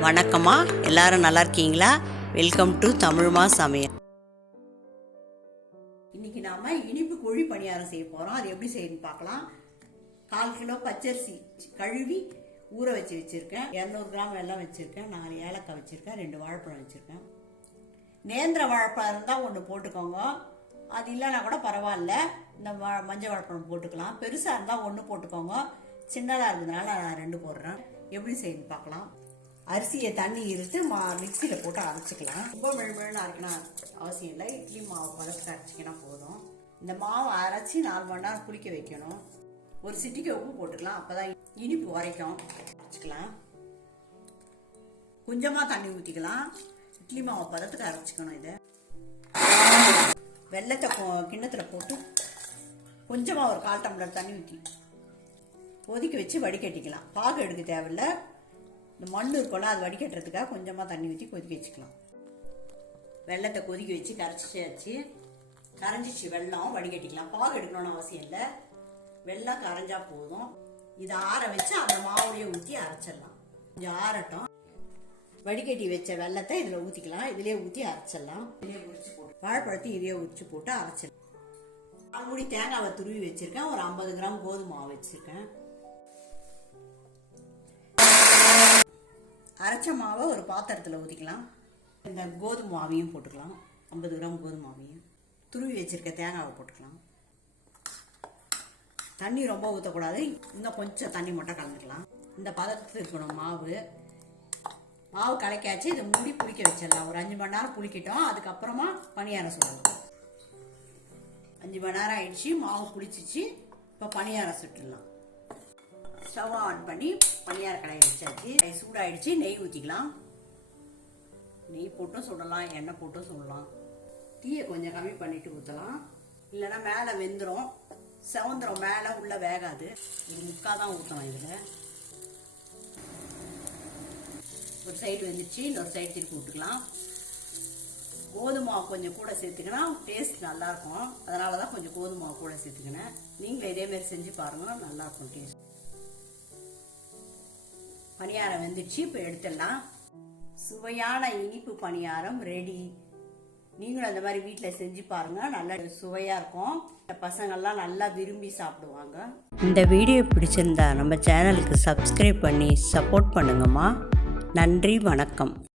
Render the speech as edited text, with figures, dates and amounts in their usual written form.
வணக்கம்மா, எல்லாரும் நல்லா இருக்கீங்களா? வெல்கம் டு தமிழ்மா சமையல். இன்னைக்கு நாம இனிப்பு கோழி பணியாரம் செய்ய போறோம். அது எப்படி செய்யணும்னு பார்க்கலாம். 1/4 கிலோ பச்சரிசி கழுவி ஊற வச்சிருக்கேன். 200 கிராம் வெல்லம் வச்சிருக்கேன். 4 ஏலக்காய் வச்சிருக்கேன். 2 வாழைப்பழம் வச்சிருக்கேன். நேந்திர வாழைப்பழம் இருந்தால் 1 போட்டுக்கோங்க. அது இல்லைன்னா கூட பரவாயில்ல, இந்த மஞ்சள் வாழைப்பழம் போட்டுக்கலாம். பெருசாக இருந்தால் 1 போட்டுக்கோங்க. சின்னதாக இருந்ததுனால நான் 2 போடுறேன். எப்படி செய்யணும்னு பார்க்கலாம். அரிசியை தண்ணி இருத்து மிக்சியில் போட்டு அரைச்சிக்கலாம். ரொம்ப மெழுமெழுன்னு அரைக்கணும் அவசியம் இல்லை. இட்லி மாவு பதத்துக்கு அரைச்சிக்கினா போதும். இந்த மாவை அரைச்சி 4 மணி நேரம் புளிக்க வைக்கணும். ஒரு சிட்டிக்கு உப்பு போட்டுக்கலாம், அப்போதான் இனிப்பு உரைக்கும். அரைச்சிக்கலாம். கொஞ்சமாக தண்ணி ஊற்றிக்கலாம். இட்லி மாவு பதத்துக்கு அரைச்சிக்கணும். இதை வெள்ளத்தை கிண்ணத்தில் போட்டு கொஞ்சமாக ஒரு 1/4 டம்ளர் தண்ணி ஊற்றி கொதிக்க வச்சு வடிகட்டிக்கலாம். பாகு எடுக்க தேவையில்லை. இந்த மண் இருக்கும்ல, அது வடிகட்டுறதுக்காக கொஞ்சமாக தண்ணி ஊற்றி கொதிக்க வச்சுக்கலாம். வெள்ளத்தை கொதிக்க வச்சு கரைஞ்சிச்சு வெள்ளம் வடிகட்டிக்கலாம். பாகு எடுக்கணும்னு அவசியம் இல்லை, வெள்ளம் கரைஞ்சா போதும். இதை ஆற வச்சு அந்த மாவுலையே ஊற்றி அரைச்சிடலாம். கொஞ்சம் ஆறட்டும். வடிகட்டி வச்ச வெள்ளத்தை இதில் ஊற்றிக்கலாம். இதிலே ஊற்றி அரைச்சிடலாம். இதிலே உரிச்சு போட்டு வாழைப்பழத்தையும் இதையே உரிச்சு போட்டு அரைச்சிடலாம். 4 மூடி தேங்காவை துருவி வச்சிருக்கேன். ஒரு 50 கிராம் கோதுமை மாவு வச்சிருக்கேன். அரைச்ச மாவை ஒரு பாத்திரத்தில் ஊற்றிக்கலாம். இந்த கோதுமை மாவையும் போட்டுக்கலாம். 50 கிராம் கோதுமை மாவையும் துருவி வச்சிருக்க தேங்காவை போட்டுக்கலாம். தண்ணி ரொம்ப ஊற்றக்கூடாது, இன்னும் கொஞ்சம் தண்ணி மட்டும் கலந்துக்கலாம். இந்த பதத்துக்கு இருக்கணும் மாவு கலக்காச்சு. இதை மூடி புளிக்க வச்சிடலாம். ஒரு 5 மணி நேரம் புளிக்கட்டும். அதுக்கப்புறமா பணியாரம் சுடலாம். 5 மணி நேரம் ஆயிடுச்சு, மாவு புளிச்சிச்சு. இப்போ பணியாரம் சுட்டுடலாம். ஸ்டவ் ஆன் பண்ணி பணியார கடாயை வச்சாச்சு. சூடாயிடுச்சு. நெய் ஊற்றிக்கலாம். நெய் போட்டும் சுடலாம், எண்ணெய் போட்டும் சுடலாம். தீயை கொஞ்சம் கம்மி பண்ணிட்டு ஊற்றலாம், இல்லைன்னா மேலே வெந்துடும், செவந்துடும். மேலே உள்ள வேகாது. ஒரு 3/4 தான் ஊற்றலாம். இதில் ஒரு சைடு வெந்துச்சு, இன்னொரு சைடு திருப்பி விட்டுக்கலாம். கோதுமை மாவு கொஞ்சம் கூட சேர்த்துக்கினா டேஸ்ட் நல்லாயிருக்கும். அதனால தான் கொஞ்சம் கோதுமை மாவு கூட சேர்த்துக்கினேன். நீங்களும் இதேமாரி செஞ்சு பாருங்கள், நல்லாயிருக்கும் டேஸ்ட். பணியாரம் வெந்துச்சு. இப்போ எடுத்துடலாம். சுவையான இனிப்பு பணியாரம் ரெடி. நீங்களும் அந்த மாதிரி வீட்டில் செஞ்சு பாருங்க, நல்லா சுவையாக இருக்கும். பசங்கள்லாம் நல்லா விரும்பி சாப்பிடுவாங்க. இந்த வீடியோ பிடிச்சிருந்தா நம்ம சேனலுக்கு சப்ஸ்கிரைப் பண்ணி சப்போர்ட் பண்ணுங்கம்மா. நன்றி, வணக்கம்.